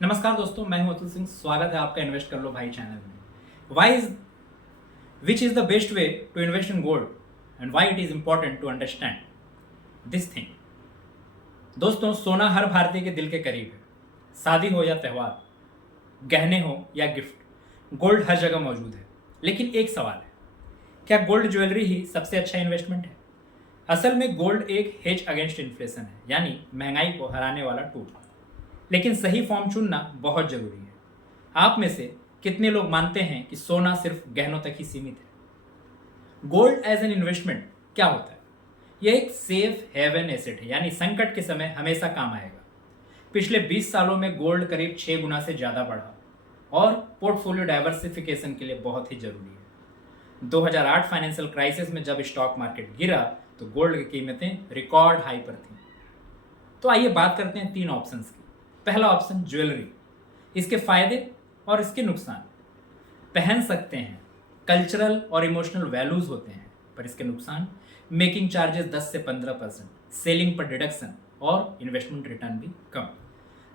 नमस्कार दोस्तों, मैं हूं अतुल सिंह। स्वागत है आपका इन्वेस्ट कर लो भाई चैनल में। Which is the best way to invest in gold and why it is important to understand this thing. दोस्तों, सोना हर भारतीय के दिल के करीब है। शादी हो या त्यौहार, गहने हो या गिफ्ट, गोल्ड हर जगह मौजूद है। लेकिन एक सवाल है, क्या गोल्ड ज्वेलरी ही सबसे अच्छा इन्वेस्टमेंट है? असल में गोल्ड एक हेज अगेंस्ट इन्फ्लेशन है, यानी महंगाई को हराने वाला टूल। लेकिन सही फॉर्म चुनना बहुत जरूरी है। आप में से कितने लोग मानते हैं कि सोना सिर्फ गहनों तक ही सीमित है? गोल्ड एज एन इन्वेस्टमेंट क्या होता है? यह एक सेफ हेवन एसेट है, यानी संकट के समय हमेशा काम आएगा। पिछले 20 सालों में गोल्ड करीब 6 गुना से ज़्यादा बढ़ा और पोर्टफोलियो डाइवर्सिफिकेशन के लिए बहुत ही जरूरी है। 2008 फाइनेंशियल क्राइसिस में जब स्टॉक मार्केट गिरा तो गोल्ड की कीमतें रिकॉर्ड हाई पर थीं। तो आइए बात करते हैं 3 ऑप्शंस की। पहला ऑप्शन ज्वेलरी। इसके फायदे और इसके नुकसान। पहन सकते हैं, कल्चरल और इमोशनल वैल्यूज होते हैं, पर इसके नुकसान मेकिंग चार्जेस 10 से 15%, सेलिंग पर डिडक्शन और इन्वेस्टमेंट रिटर्न भी कम।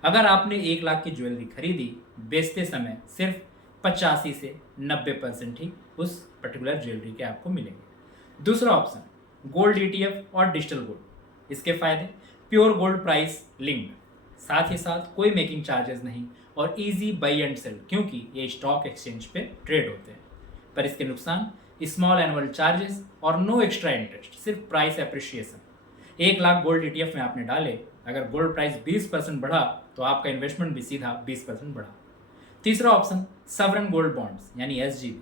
अगर आपने 1 लाख की ज्वेलरी खरीदी, बेचते समय सिर्फ 85 से 90% ही उस पर्टिकुलर ज्वेलरी के आपको मिलेंगे। दूसरा ऑप्शन गोल्ड ETF और डिजिटल गोल्ड। इसके फायदे प्योर गोल्ड प्राइस लिंक्ड, साथ ही साथ कोई मेकिंग चार्जेस नहीं और इजी बाई एंड सेल, क्योंकि ये स्टॉक एक्सचेंज पे ट्रेड होते हैं। पर इसके नुकसान स्मॉल एनुअल चार्जेस और नो एक्स्ट्रा इंटरेस्ट, सिर्फ price appreciation. 1 lakh gold ETF में आपने डाले, अगर गोल्ड प्राइस 20% बढ़ा तो आपका इन्वेस्टमेंट भी सीधा 20% बढ़ा। तीसरा ऑप्शन सवरन गोल्ड बॉन्ड्स यानी SGB।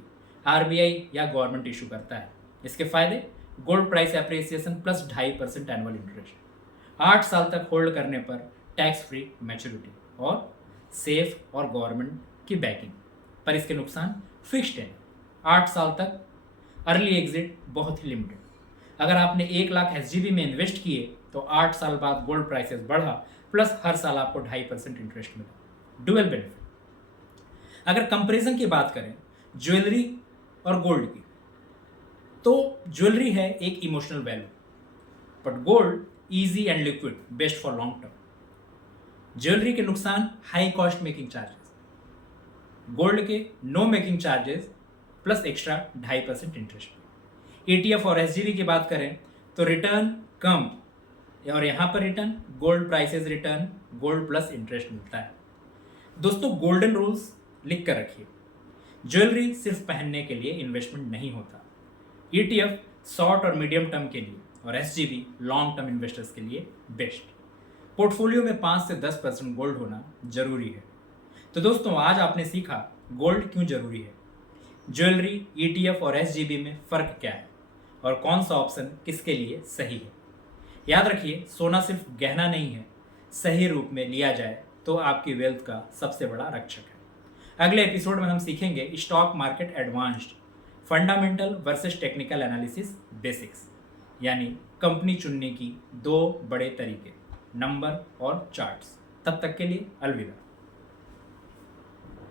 RBI या गवर्नमेंट इशू करता है। इसके फायदे gold price appreciation plus 2.5% annual interest, 8 साल तक होल्ड करने पर टैक्स फ्री मैच्योरिटी और सेफ और गवर्नमेंट की बैकिंग। पर इसके नुकसान फिक्स्ड है, 8 साल तक, अर्ली एग्जिट बहुत ही लिमिटेड। अगर आपने 1 लाख SGB में इन्वेस्ट किए तो 8 साल बाद गोल्ड प्राइसेस बढ़ा प्लस हर साल आपको 2.5% इंटरेस्ट मिला, डुअल बेनिफिट। अगर कंपैरिजन की बात करें ज्वेलरी और गोल्ड की, तो ज्वेलरी है एक emotional value, but gold easy and liquid, best for long term. Jewellery के नुकसान high cost making charges, gold के no making charges plus extra 2.5% interest. ETF और SGB की बात करें तो रिटर्न कम, और यहाँ पर return gold prices return gold plus interest मिलता है। दोस्तों, गोल्डन रूल्स लिख कर रखिए। ज्वेलरी सिर्फ पहनने के लिए इन्वेस्टमेंट नहीं होता। ETF शॉर्ट और मीडियम टर्म के लिए और SGB लॉन्ग टर्म इन्वेस्टर्स के लिए बेस्ट। पोर्टफोलियो में 5 से 10% गोल्ड होना जरूरी है। तो दोस्तों, आज आपने सीखा गोल्ड क्यों जरूरी है, ज्वेलरी, ETF और SGB में फ़र्क क्या है और कौन सा ऑप्शन किसके लिए सही है। याद रखिए, सोना सिर्फ गहना नहीं है, सही रूप में लिया जाए तो आपकी वेल्थ का सबसे बड़ा रक्षक है। अगले एपिसोड में हम सीखेंगे stock market advanced, fundamental versus technical analysis basics, यानी कंपनी चुनने की 2 बड़े तरीके, नंबर और चार्ट्स। तब तक के लिए अलविदा।